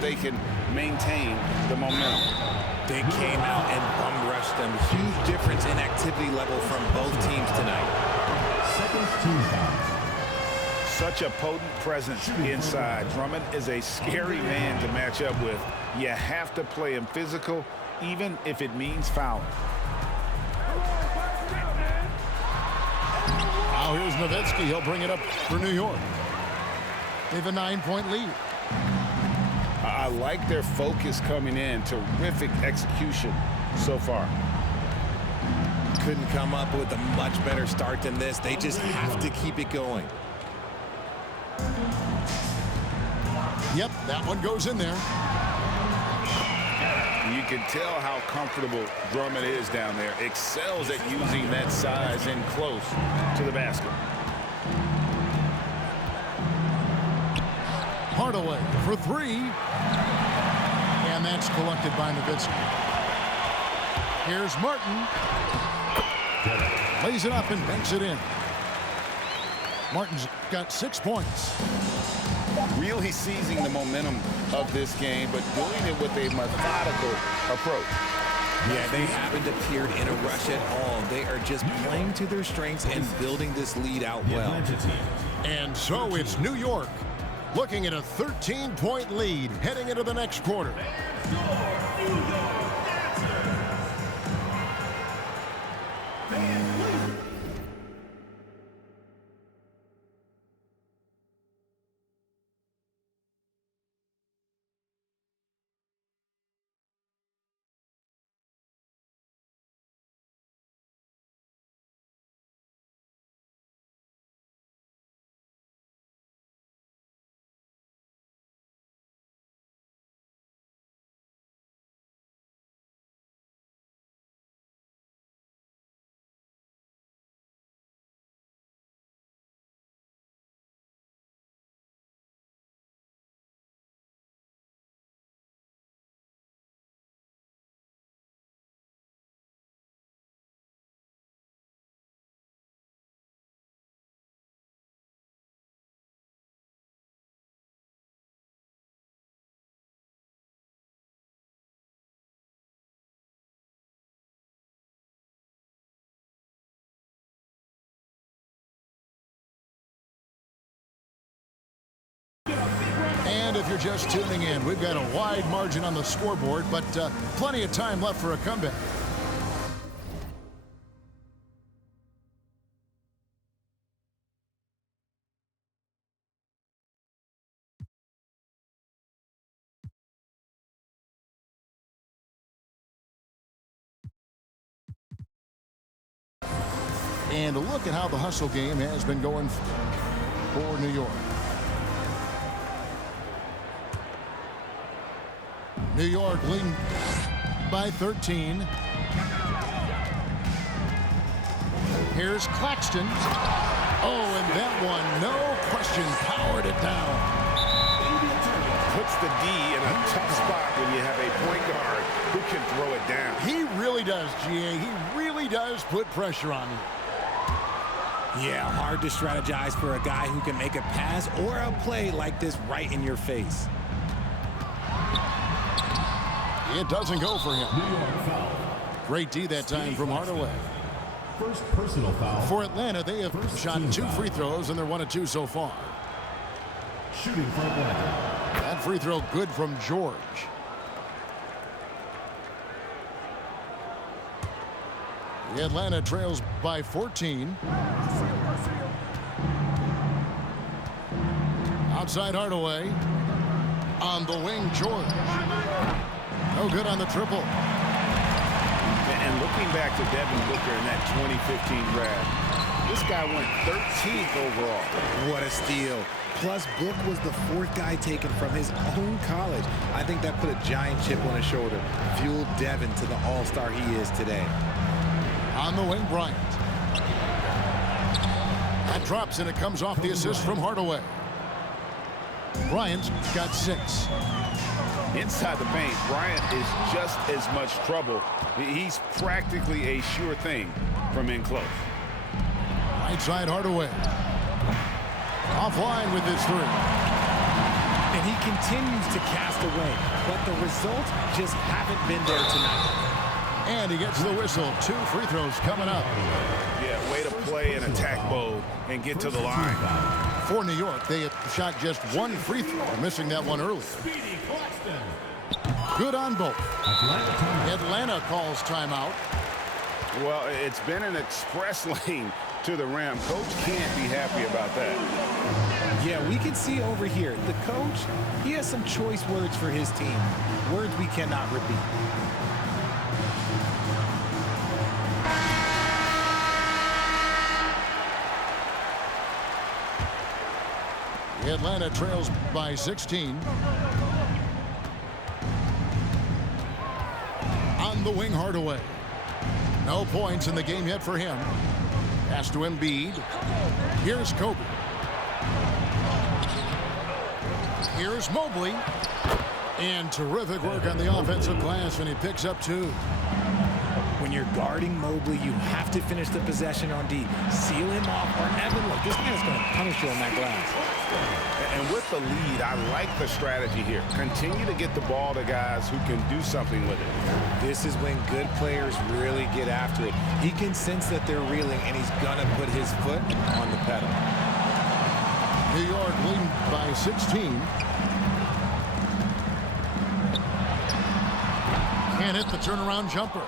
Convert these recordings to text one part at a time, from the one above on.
if they can maintain the momentum. They came out and bum rushed them. Huge difference in activity level from both teams tonight. Second team foul. Such a potent presence inside. Drummond is a scary man to match up with. You have to play him physical, even if it means fouling. Now here's Nowitzki. He'll bring it up for New York. They have a 9-point lead. I like their focus coming in. Terrific execution so far. Couldn't come up with a much better start than this. They just have to keep it going. Yep, that one goes in there. You can tell how comfortable Drummond is down there. Excels at using that size in close to the basket. Hardaway for three. And that's collected by Nowitzki. Here's Martin. Lays it up and banks it in. Martin's got 6 points. Really seizing the momentum of this game, but doing it with a methodical approach. Yeah, they haven't appeared in a rush at all. They are just playing to their strengths and building this lead out well. And so it's New York looking at a 13-point lead heading into the next quarter. And if you're just tuning in, we've got a wide margin on the scoreboard, but plenty of time left for a comeback. And a look at how the hustle game has been going for New York. New York leading by 13. Here's Claxton. Oh, and that one, no question, powered it down. Puts the D in a tough spot when you have a point guard who can throw it down. He really does, GA. He really does put pressure on you. Yeah, hard to strategize for a guy who can make a pass or a play like this right in your face. It doesn't go for him. New York foul. Great D that time from Hardaway. First personal foul. For Atlanta, they have shot 2 free throws, and they're 1 of 2 so far. Shooting for Atlanta. That free throw good from George. Atlanta trails by 14. Outside Hardaway. On the wing, George. No good on the triple. And looking back to Devin Booker in that 2015 draft, this guy went 13th overall. What a steal. Plus, Book was the 4th guy taken from his own college. I think that put a giant chip on his shoulder, fueled Devin to the all-star he is today. On the wing, Bryant. That drops, and it comes off the assist from Hardaway. Bryant's got 6. Inside the paint, Bryant is just as much trouble. He's practically a sure thing from in close. Right side, Hardaway. Offline with his 3. And he continues to cast away, but the results just haven't been there tonight. And he gets the whistle. 2 free throws coming up. Yeah, way to play in attack mode and get to the line. For New York, they had shot just 1 free throw, missing that one early. Good on both. Atlanta calls timeout. Well, it's been an express lane to the rim. Coach can't be happy about that. Yeah, we can see over here, the coach, he has some choice words for his team. Words we cannot repeat. Atlanta trails by 16. On the wing, Hardaway. No points in the game yet for him. Pass to Embiid. Here's Kobe. Here's Mobley. And terrific work on the offensive glass when he picks up 2. When you're guarding Mobley, you have to finish the possession on D. Seal him off, or Evan, look, this man's going to punish you on that glass. And with the lead, I like the strategy here. Continue to get the ball to guys who can do something with it. This is when good players really get after it. He can sense that they're reeling, and he's going to put his foot on the pedal. New York leading by 16. Can't hit the turnaround jumper.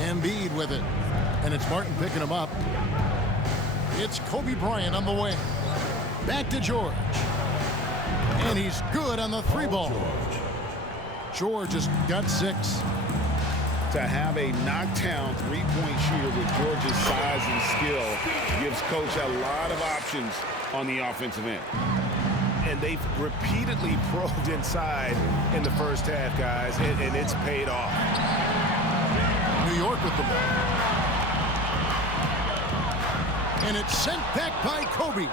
Embiid with it. And it's Martin picking him up. It's Kobe Bryant on the wing. Back to George. And he's good on the 3-ball. George has got 6. To have a knockdown 3-point shooter with George's size and skill gives Coach a lot of options on the offensive end. And they've repeatedly probed inside in the first half, guys, and it's paid off. New York with the ball. And it's sent back by Kobe.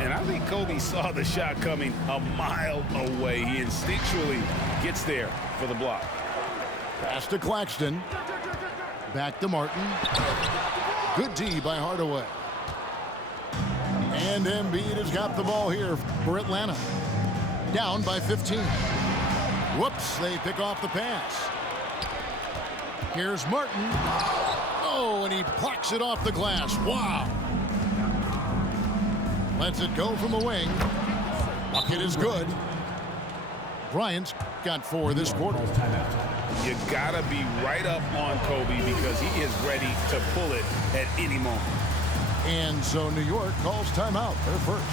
And I think Kobe saw the shot coming a mile away. He instinctually gets there for the block. Pass to Claxton. Back to Martin. Good D by Hardaway. And Embiid has got the ball here for Atlanta. Down by 15. Whoops, they pick off the pass. Here's Martin. Oh, and he plucks it off the glass. Wow. Lets it go from the wing. Bucket is good. Bryant's got 4 this quarter. You gotta be right up on Kobe because he is ready to pull it at any moment. And so New York calls timeout. Their first.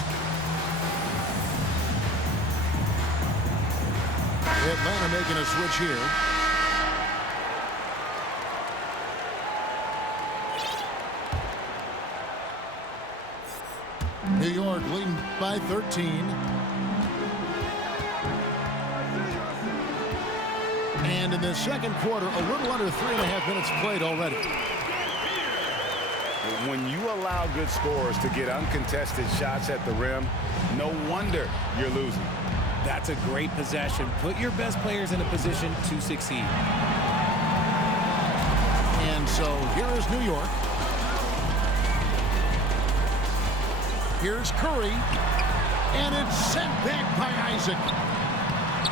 Atlanta making a switch here. New York leading by 13. And in the second quarter, a little under 3.5 minutes played already. When you allow good scorers to get uncontested shots at the rim, no wonder you're losing. That's a great possession. Put your best players in a position to succeed. And so here is New York. Here's Curry. And it's sent back by Isaac.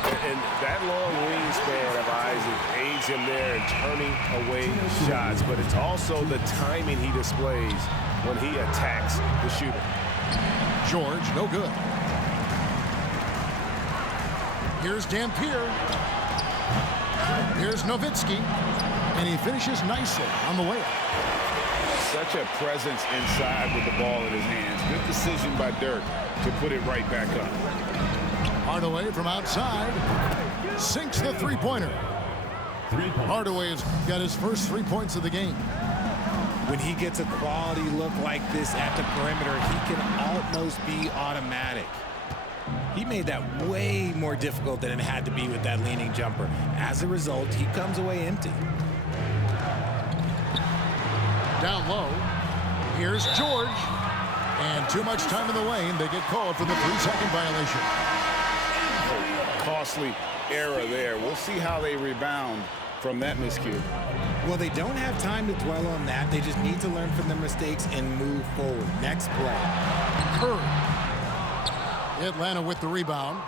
And that long wingspan of Isaac aids him there in turning away shots, but it's also the timing he displays when he attacks the shooter. George, no good. Here's Dampier. Here's Nowitzki. And he finishes nicely on the way up. Such a presence inside with the ball in his hands. Good decision by Dirk to put it right back up. Hardaway from outside sinks the 3-pointer. Hardaway has got his first 3 points of the game. When he gets a quality look like this at the perimeter, he can almost be automatic. He made that way more difficult than it had to be with that leaning jumper. As a result, he comes away empty. Down low. Here's George. And too much time in the lane. They get called for the 3-second violation. Costly error there. We'll see how they rebound from that miscue. Well, they don't have time to dwell on that. They just need to learn from their mistakes and move forward. Next play. Curry. Atlanta with the rebound.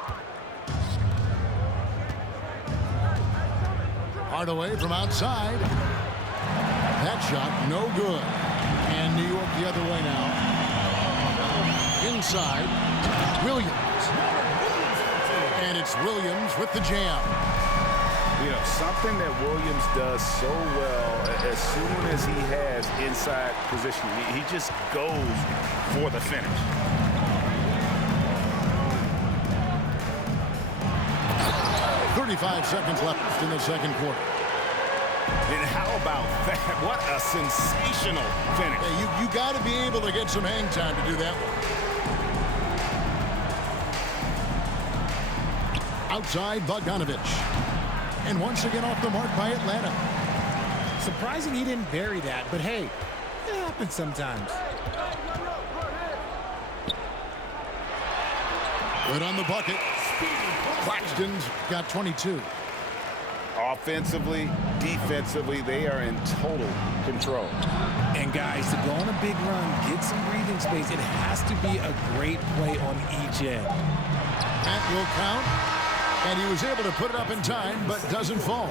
Hardaway from outside. That shot no good. And New York the other way now. Inside, Williams. And it's Williams with the jam. You know, something that Williams does so well, as soon as he has inside position, he just goes for the finish. .35 seconds left in the second quarter. And how about that? What a sensational finish. Hey, you got to be able to get some hang time to do that one. Outside, Bogdanovich. And once again off the mark by Atlanta. Surprising he didn't bury that, but hey, it happens sometimes. Good on the bucket. Claxton's got 22. Offensively, defensively, they are in total control. And guys, to go on a big run, get some breathing space, it has to be a great play on each end. That will count. And he was able to put it up in time, but doesn't fall.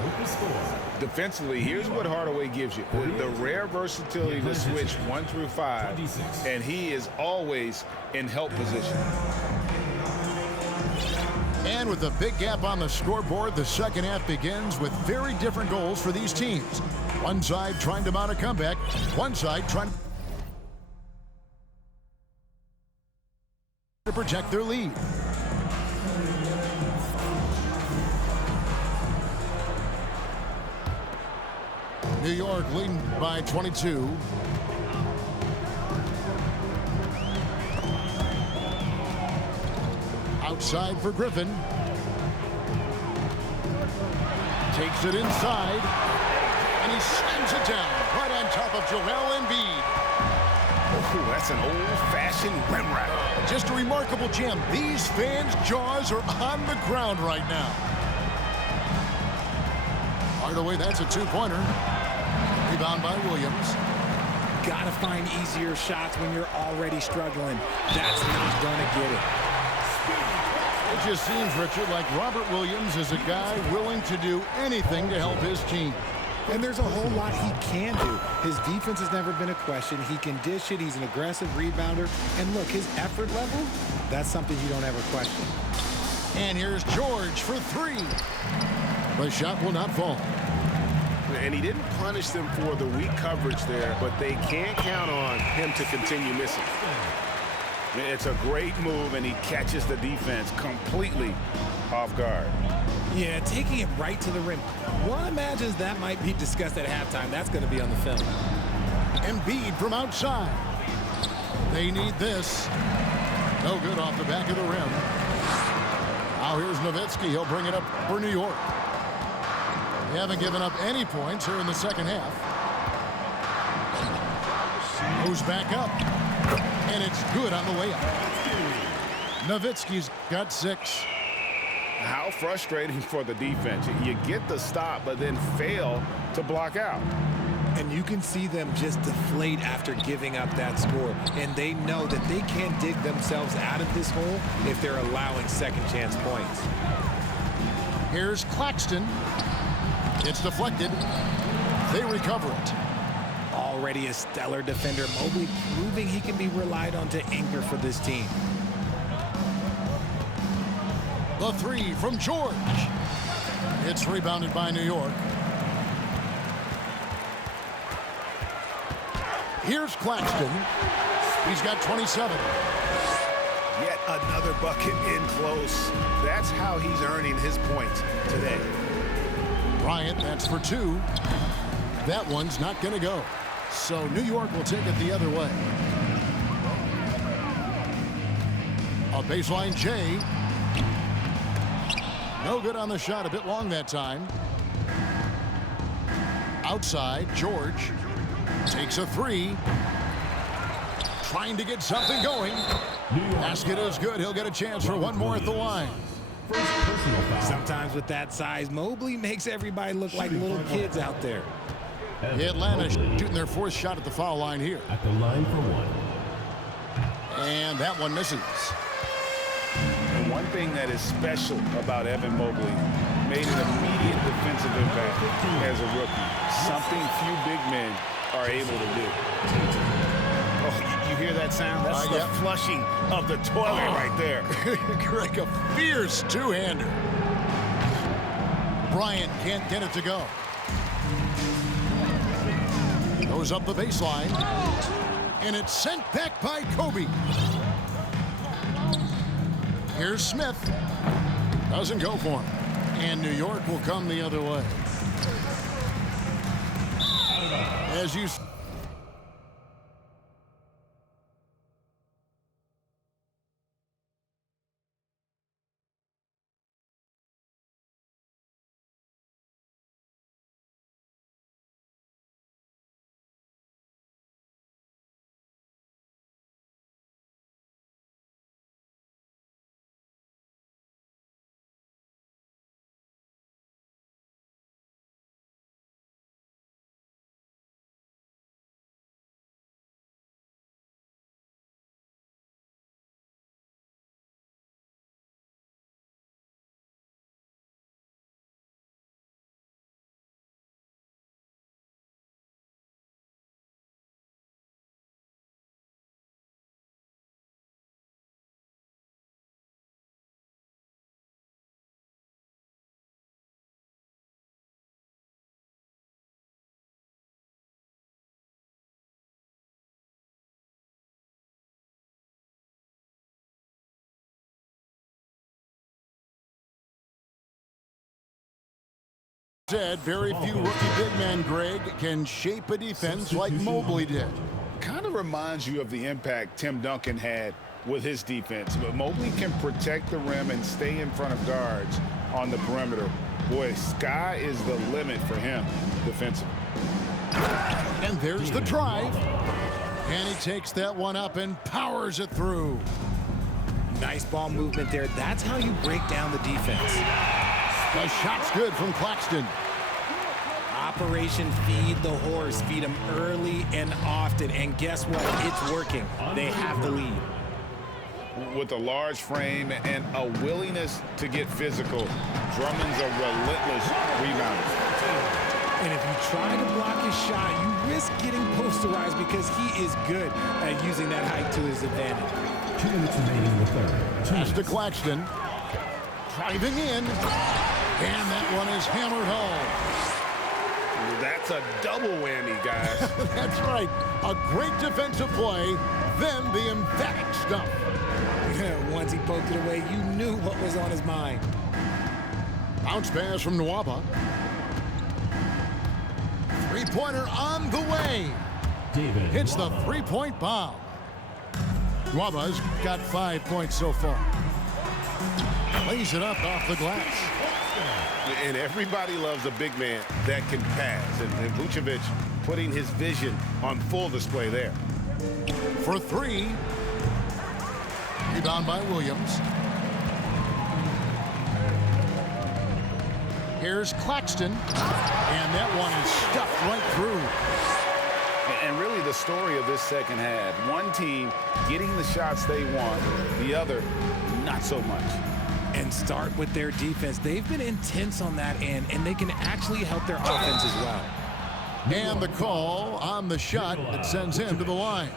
Defensively, here's what Hardaway gives you. The rare versatility to switch 1 through 5, and he is always in help position. And with a big gap on the scoreboard, the second half begins with very different goals for these teams. One side trying to mount a comeback, one side trying to protect their lead. New York leading by 22. Outside for Griffin. Takes it inside. And he slams it down right on top of Joel Embiid. Oh, that's an old-fashioned rim rack. Just a remarkable jam. These fans' jaws are on the ground right now. Hardaway, that's a two-pointer. Rebound by Williams. Gotta find easier shots when you're already struggling. That's not gonna get it. It just seems, Richard, like Robert Williams is a guy willing to do anything to help his team. And there's a whole lot he can do. His defense has never been a question. He can dish it. He's an aggressive rebounder. And look, his effort level, that's something you don't ever question. And here's George for three. The shot will not fall. And he didn't punish them for the weak coverage there, but they can't count on him to continue missing. It's a great move, and he catches the defense completely off guard. Yeah, taking it right to the rim. One imagines that might be discussed at halftime. That's going to be on the film. Embiid from outside. They need this. No good off the back of the rim. Now here's Nowitzki. He'll bring it up for New York. They haven't given up any points here in the second half. Goes back up. And it's good on the way up. Nowitzki's got 6. How frustrating for the defense. You get the stop, but then fail to block out. And you can see them just deflate after giving up that score. And they know that they can't dig themselves out of this hole if they're allowing second chance points. Here's Claxton. It's deflected. They recover it. Already a stellar defender, Mobley proving he can be relied on to anchor for this team. The three from George. It's rebounded by New York. Here's Claxton. He's got 27. Yet another bucket in close. That's how he's earning his points today. Bryant, that's for 2. That one's not going to go. So New York will take it the other way. A baseline J. No good on the shot. A bit long that time. Outside, George takes a 3. Trying to get something going. Basket is good. He'll get a chance for one more at the line. Sometimes with that size, Mobley makes everybody look like little kids out there. Atlanta shooting their 4th shot at the foul line here. At the line for 1. And that one misses. thing that is special about Evan Mobley, made an immediate defensive impact as a rookie. Something few big men are able to do. Oh, you hear that sound? That's the flushing of the toilet right there. Like a fierce two-hander. Bryant can't get it to go. Goes up the baseline. And it's sent back by Kobe. Here's Smith. Doesn't go for him. And New York will come the other way. As you said, very few rookie big men, Greg, can shape a defense like Mobley did. Kind of reminds you of the impact Tim Duncan had with his defense. But Mobley can protect the rim and stay in front of guards on the perimeter. Boy, sky is the limit for him defensively. And there's the drive. And he takes that one up and powers it through. Nice ball movement there. That's how you break down the defense. The shot's good from Claxton. Operation Feed the Horse. Feed him early and often. And guess what? It's working. They have the lead. With a large frame and a willingness to get physical, Drummond's a relentless rebounder. And if you try to block his shot, you risk getting posterized because he is good at using that height to his advantage. 2 minutes remaining in the third. Pass to Claxton. Driving in. And that one is hammered home. That's a double whammy, guys. That's right. A great defensive play, then the emphatic stuff. Once he poked it away, you knew what was on his mind. Bounce pass from Nwaba. Three-pointer on the way. David Hits the Nwaba. three-point bomb. Nwaba's got 5 points so far. Lays it up off the glass. And everybody loves a big man that can pass. And Vucevic putting his vision on full display there. For three. Rebound by Williams. Here's Claxton. And that one is stuffed right through. And really the story of this second half, one team getting the shots they want, the other not so much. And start with their defense. They've been intense on that end, and they can actually help their offense as well. And the call on the shot that sends him to the line.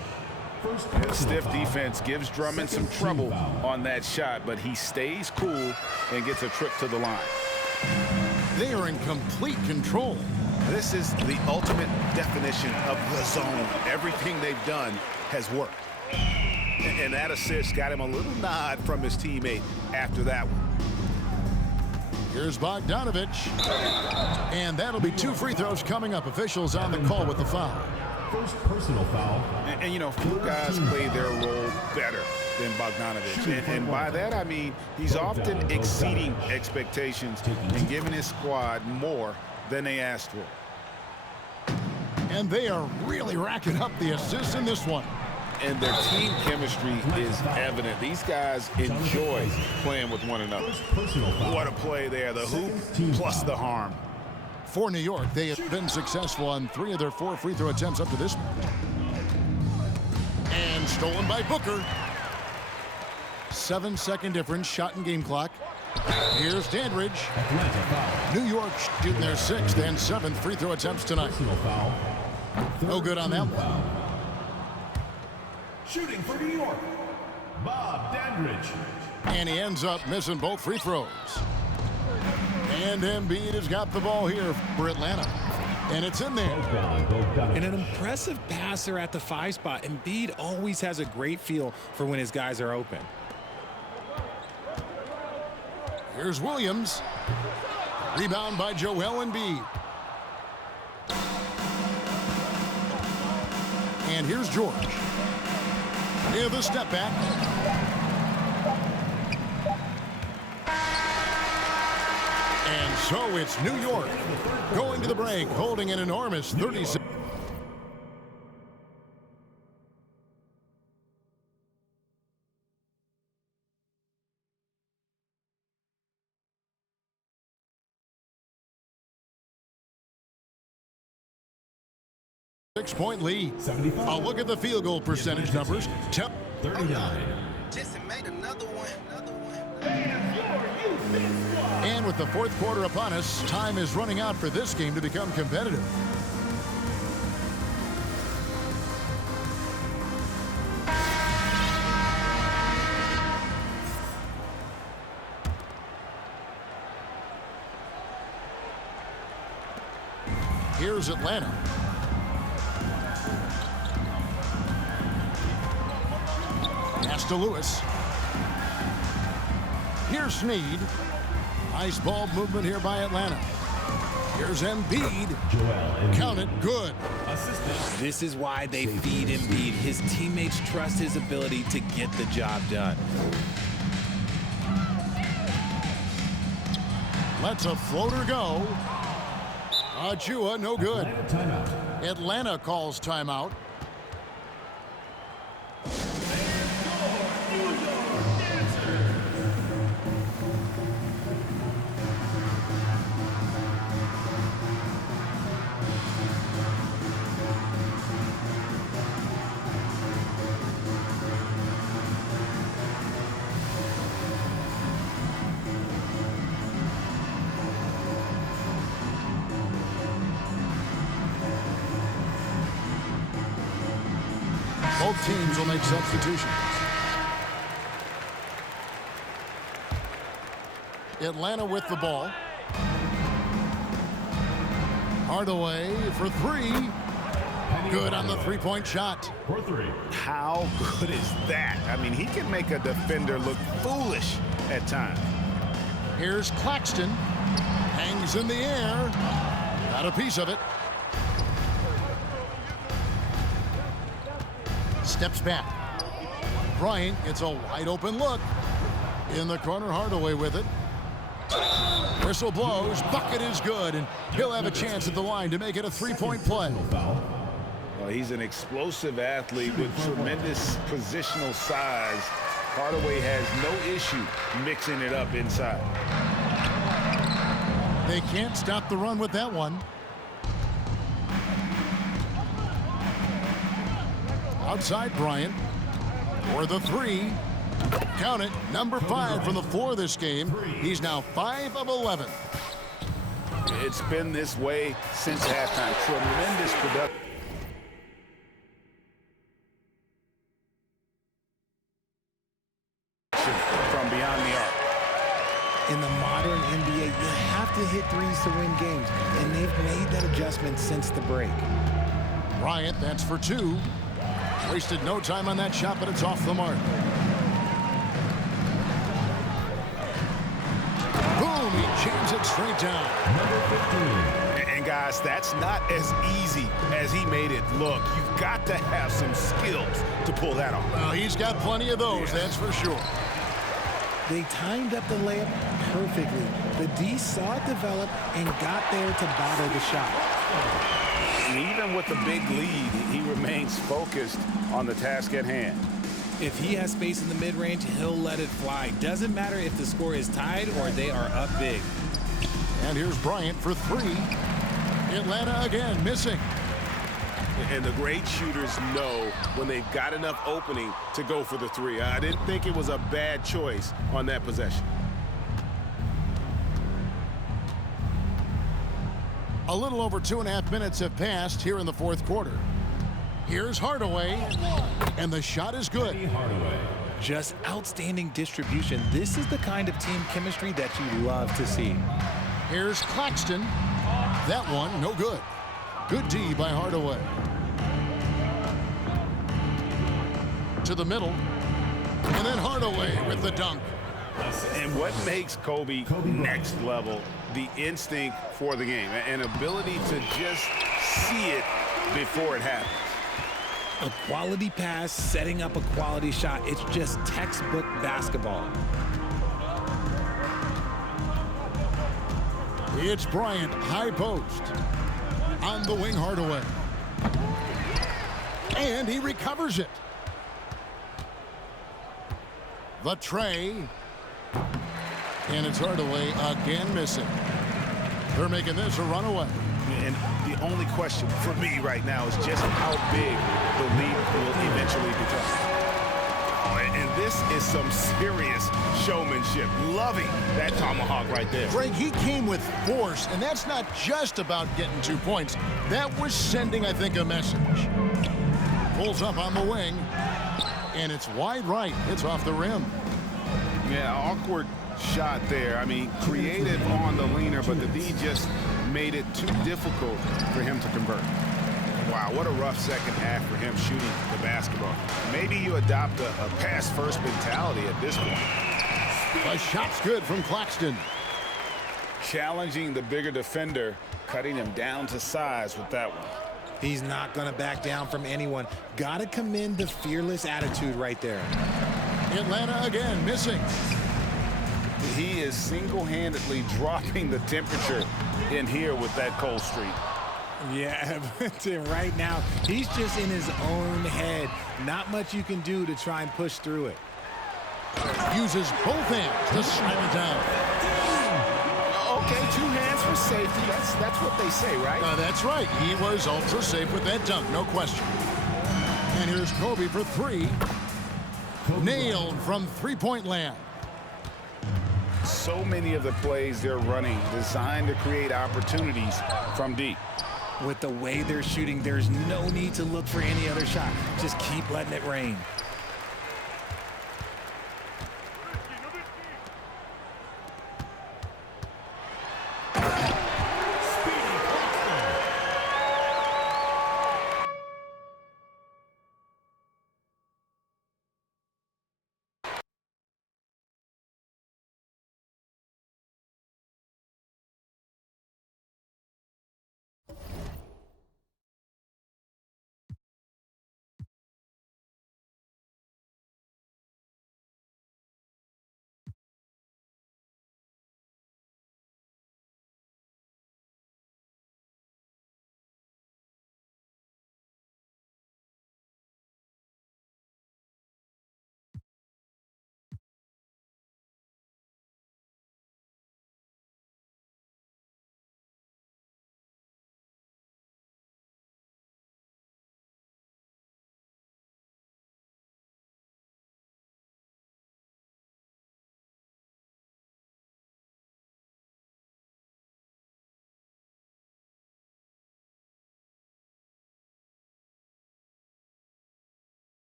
Stiff defense gives Drummond some trouble on that shot, but he stays cool and gets a trip to the line. They are in complete control. This is the ultimate definition of the zone. Everything they've done has worked. And that assist got him a little nod from his teammate after that one. Here's Bogdanovich. And that'll be 2 free throws coming up. Officials on the call with the foul. First personal foul. And you know, few guys play their role better than Bogdanovich. And by that, I mean he's often exceeding expectations and giving his squad more than they asked for. And they are really racking up the assists in this one. And their team chemistry is evident. These guys enjoy playing with one another. What a play there. The hoop plus the harm. For New York, they have been successful on 3 of their 4 free throw attempts up to this point. And stolen by Booker. 7-second difference, shot and game clock. Here's Dandridge. Atlanta foul. New York shooting their 6th and 7th free throw attempts tonight. Personal foul. No good on that one. Foul. Shooting for New York, Bob Dandridge. And he ends up missing both free throws. And Embiid has got the ball here for Atlanta. And it's in there. And an impressive passer at the 5 spot. Embiid always has a great feel for when his guys are open. Here's Williams. Rebound by Joel Embiid. And here's George. Near the step back. And so it's New York going to the break, holding an enormous 36. Six-point lead. 75. A look at the field goal percentage numbers. 39. Jason made another one. And with the fourth quarter upon us, time is running out for this game to become competitive. Here's Atlanta. Pass to Lewis. Here's Snead. Nice ball movement here by Atlanta. Here's Embiid. Count it, good. This is why they feed Embiid. His teammates trust his ability to get the job done. Lets a floater go. Achua, no good. Timeout. Atlanta calls timeout. Both teams will make substitutions. Atlanta with the ball. Hardaway for 3. Good on the three-point shot. For 3. How good is that? I mean, he can make a defender look foolish at times. Here's Claxton. Hangs in the air. Got a piece of it. Steps back. Bryant gets a wide open look. In the corner, Hardaway with it. Whistle blows. Bucket is good, and he'll have a chance at the line to make it a three-point play. Well, he's an explosive athlete with tremendous positional size. Hardaway has no issue mixing it up inside. They can't stop the run with that one. Outside Bryant for the 3. Count it, number 5 from the floor this game. He's now 5 of 11. It's been this way since halftime. Tremendous production from beyond the arc. In the modern NBA, you have to hit threes to win games, and they've made that adjustment since the break. Bryant, that's for 2. Wasted no time on that shot, but it's off the mark. Boom, he jams it straight down. And guys, that's not as easy as he made it look. You've got to have some skills to pull that off. Well, he's got plenty of those, that's for sure. They timed up the layup perfectly. The D saw it develop and got there to bottle the shot. And even with the big lead, he remains focused on the task at hand. If he has space in the mid-range, he'll let it fly. Doesn't matter if the score is tied or they are up big. And here's Bryant for 3. Atlanta again missing. And the great shooters know when they've got enough opening to go for the three. I didn't think it was a bad choice on that possession. A little over 2.5 minutes have passed here in the fourth quarter. Here's Hardaway, and the shot is good. Hardaway. Just outstanding distribution. This is the kind of team chemistry that you love to see. Here's Claxton. That one, no good. Good D by Hardaway. To the middle. And then Hardaway with the dunk. And what makes Kobe next level, the instinct for the game, an ability to just see it before it happens. A quality pass, setting up a quality shot. It's just textbook basketball. It's Bryant, high post. On the wing, Hardaway. And he recovers it. The tray. And it's Hardaway again missing. They're making this a runaway. And the only question for me right now is just how big the lead will eventually become. Oh, and this is some serious showmanship. Loving that tomahawk right there. Greg, he came with force, and that's not just about getting 2 points. That was sending, I think, a message. Pulls up on the wing, and it's wide right. It's off the rim. Yeah, awkward shot there. I mean, creative on the leaner, but the D just made it too difficult for him to convert. Wow, what a rough second half for him shooting the basketball. Maybe you adopt a pass-first mentality at this point. The shot's good from Claxton. Challenging the bigger defender, cutting him down to size with that one. He's not going to back down from anyone. Got to commend the fearless attitude right there. Atlanta again missing. He is single-handedly dropping the temperature in here with that cold streak. Yeah, but right now, he's just in his own head. Not much you can do to try and push through it. Uses both hands to slam it down. Okay, 2 hands for safety. That's what they say, right? That's right. He was ultra safe with that dunk, no question. And here's Kobe for 3. Nailed from three-point land. So many of the plays they're running designed to create opportunities from deep. With the way they're shooting, there's no need to look for any other shot. Just keep letting it rain.